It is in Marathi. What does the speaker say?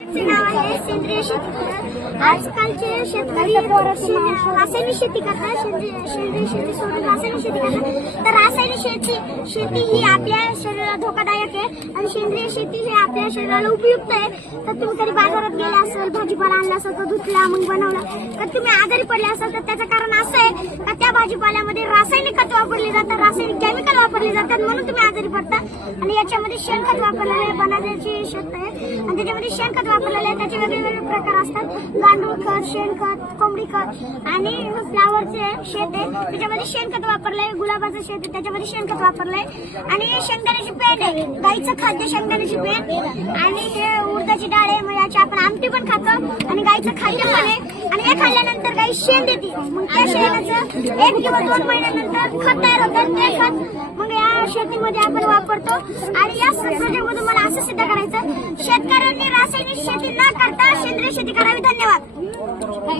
नाव आहे सेंद्रिय शेती. आजकालचे शेतकरी रासायनिक शेती करतात, सेंद्रिय शेती सोडून रासायनिक शेती करतात. तर रासायनिक शेती ही आपल्या शरीराला धोकादायक आहे आणि सेंद्रिय शेती ही आपल्या शरीराला उपयुक्त आहे. तर तुम्ही कधी बाजारात गेला असाल, भाजीपाला आणला असेल, तो धुतला मग बनवला, तर तुम्ही आजारी पडले असाल तर त्याचं कारण असं आहे का त्या भाजीपाल्यामध्ये रासायनिक खत वापरले जातात, रासायनिक केमिकल वापरले जातात, म्हणून तुम्ही आजारी पडता. आणि याच्यामध्ये शेणखत वापरलेलं आहे, बनायची शेत आहे आणि त्याच्यामध्ये शेणखत वापरलेलं आहे. त्याचे वेगवेगळे प्रकार असतात, गांडूळ खत, शेणखत, कोंबडी खत आणि फ्लावरचे शेत आहे त्याच्यामध्ये शेणखत वापरलंय, गुलाबाचं शेत आहे त्याच्यामध्ये शेणखत वापरलंय आणि शेंगदाण्याची पेंड आहे, गाईचं खाद्य शेंगदाण्याची पेंड आणि हे उडदाची डाळ आहे. मग याची आपण आमटी पण खातो आणि गाईचं खाद्य पण आहे आणि हे खाल्ल्यानंतर गाई शेण देते. मग त्या शेणाचं 1 किंवा 2 महिन्यानंतर खत तयार होतं, ते खत मग या शेतीमध्ये आपण वापरतो. आणि या प्रोजेक्टमधून मला असं सिद्ध करायचं, शेतकऱ्यांनी रासायनिक शेती न करता सेंद्रिय शेती करावी. धन्यवाद.